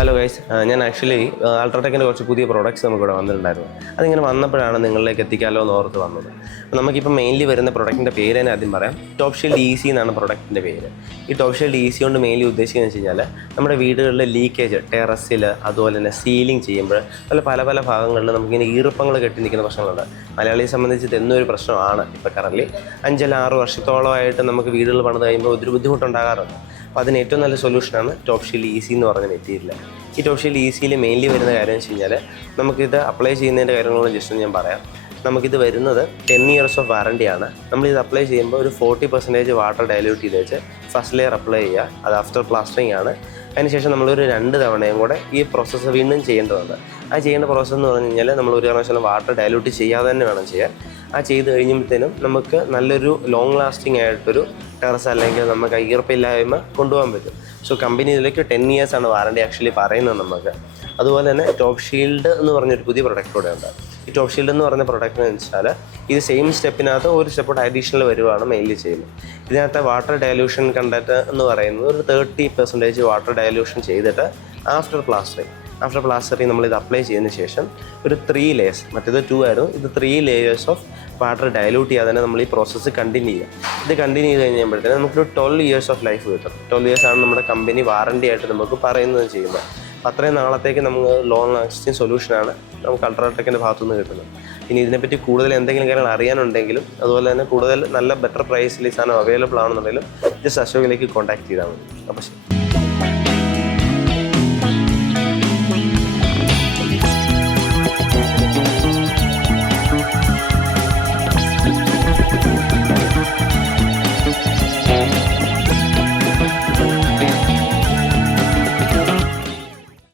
Hello guys, ഞാൻ actually അൾട്രാടെക്കിൻ്റെ കുറച്ച് പുതിയ പ്രോഡക്റ്റ്സ് നമുക്കിവിടെ വന്നിട്ടുണ്ടായിരുന്നു. അതിങ്ങനെ വന്നപ്പോഴാണ് നിങ്ങളിലേക്ക് എത്തിക്കാമല്ലോ എന്ന് ഓർത്ത് വന്നത്. അപ്പോൾ നമുക്കിപ്പോൾ മെയിൻലി വരുന്ന പ്രൊഡക്റ്റിൻ്റെ പേര് തന്നെ ആദ്യം പറയാം. ടോപ്പ് ഷീൽഡ് ഈസി എന്നാണ് പ്രൊഡക്റ്റിൻ്റെ പേര്. ഈ ടോപ്പ് ഷീൽഡ് ഈസി കൊണ്ട് മെയിൻലി ഉദ്ദേശിക്കുന്നത് വെച്ച് കഴിഞ്ഞാൽ നമ്മുടെ വീടുകളിലെ ലീക്കേജ്, ടെറസിൽ അതുപോലെ തന്നെ സീലിംഗ് ചെയ്യുമ്പോൾ പല ഭാഗങ്ങളിൽ നമുക്കിങ്ങനെ ഈർപ്പങ്ങൾ കെട്ടി നിൽക്കുന്ന പ്രശ്നങ്ങളുണ്ട്. മലയാളിയെ സംബന്ധിച്ച് എന്നൊരു പ്രശ്നമാണ്. ഇപ്പോൾ കറൻറ്റ്ലി 5-6 വർഷത്തോളമായിട്ട് നമുക്ക് വീടുകൾ പണിത് കഴിയുമ്പോൾ ഒത്തിരി ബുദ്ധിമുട്ടുണ്ടാകാറുണ്ട്. അപ്പോൾ അതിന് ഏറ്റവും നല്ല സൊല്യൂഷനാണ് ടോപ്പ് ഷീൽഡ് ഈസി എന്ന് പറഞ്ഞ മെറ്റീരിയൽ. ഈ ടോപ്പ് ഷീൽഡ് ഈസിയിൽ മെയിൻലി വരുന്ന കാര്യം എന്ന് വെച്ച് കഴിഞ്ഞാൽ നമുക്കിത് അപ്ലൈ ചെയ്യുന്നതിൻ്റെ കാര്യങ്ങളോട് ജസ്റ്റ് ഞാൻ പറയാം. നമുക്കിത് വരുന്നത് 10 years ഓഫ് വാറണ്ടിയാണ്. നമ്മളിത് അപ്ലൈ ചെയ്യുമ്പോൾ ഒരു 40% വാട്ടർ ഡൈല്യൂട്ട് ചെയ്ത് വെച്ച് ഫസ്റ്റ് ലെയർ അപ്ലൈ ചെയ്യുക. അത് ആഫ്റ്റർ പ്ലാസ്റ്ററിങ് ആണ്. അതിനുശേഷം നമ്മളൊരു 2 തവണയും കൂടെ ഈ പ്രോസസ്സ് വീണ്ടും ചെയ്യേണ്ടതുണ്ട്. ആ ചെയ്യേണ്ട പ്രോസസ്സ് എന്ന് പറഞ്ഞു കഴിഞ്ഞാൽ നമ്മൾ ഒരു കാരണവശാലും വാട്ടർ ഡൈല്യൂട്ട് ചെയ്യാതെ തന്നെ വേണം ചെയ്യാൻ. ആ ചെയ്ത് കഴിയുമ്പോഴത്തേനും നമുക്ക് നല്ലൊരു ലോങ് ലാസ്റ്റിംഗ് ആയിട്ടൊരു ടെറസ് അല്ലെങ്കിൽ നമുക്ക് ഈർപ്പില്ലായ്മ കൊണ്ടുപോകാൻ പറ്റും. സോ കമ്പനി ഇതിലേക്ക് 10 years ആണ് വാറണ്ടി ആക്ച്വലി പറയുന്നത് നമുക്ക്. അതുപോലെ തന്നെ ടോപ്പ് ഷീൽഡ് എന്ന് പറഞ്ഞൊരു പുതിയ പ്രൊഡക്റ്റ് കൂടെ ഉണ്ട്. ഈ ടോപ്പ് ഷീൽഡ് എന്ന് പറയുന്ന പ്രൊഡക്റ്റ് എന്ന് വെച്ചാൽ ഇത് സെയിം സ്റ്റെപ്പിനകത്ത് ഒരു സ്റ്റെപ്പോട്ട് അഡീഷണൽ വരുവാണ് മെയിൻലി ചെയ്യുന്നത്. ഇതിനകത്ത് വാട്ടർ ഡയലൂഷൻ കണ്ടന്റ് എന്ന് പറയുന്നത് ഒരു 30% വാട്ടർ ഡയലൂഷൻ ചെയ്തിട്ട് ആഫ്റ്റർ പ്ലാസ്റ്ററിങ് നമ്മളിത് അപ്ലൈ ചെയ്തതിന് ശേഷം ഒരു 3 layers, മറ്റേത് 2 ആയിരുന്നു, ഇത് 3 layers ഓഫ് വാട്ടർ ഡയലൂട്ട് ചെയ്യാതെ തന്നെ നമ്മൾ ഈ പ്രോസസ്സ് കണ്ടിന്യൂ ചെയ്യുക. ഇത് കണ്ടിന്യൂ ചെയ്ത് കഴിയുമ്പോഴത്തേനും നമുക്കൊരു 12 years ഓഫ് ലൈഫ് കിട്ടും. 12 years ആണ് നമ്മുടെ കമ്പനി വാറണ്ടി ആയിട്ട് നമുക്ക് പറയുന്നത് ചെയ്യുമ്പോൾ. അപ്പോൾ അത്രയും നാളത്തേക്ക് നമുക്ക് ലോങ് ലാസ്റ്റിംഗ് സൊല്യൂഷനാണ് നമുക്ക് അൾട്രാടെക്കിൻ്റെ ഭാഗത്തുനിന്ന് കിട്ടുന്നത്. ഇനി ഇതിനെപ്പറ്റി കൂടുതൽ എന്തെങ്കിലും കാര്യങ്ങൾ അറിയാനുണ്ടെങ്കിലും അതുപോലെ തന്നെ കൂടുതൽ നല്ല ബെറ്റർ പ്രൈസിൽ ഈ സാധനം അവൈലബിൾ ആണെന്നുണ്ടെങ്കിലും ജസ്റ്റ് അശോകിലേക്ക് കോൺടാക്ട് ചെയ്താൽ മതി. അപ്പോൾ ശരി.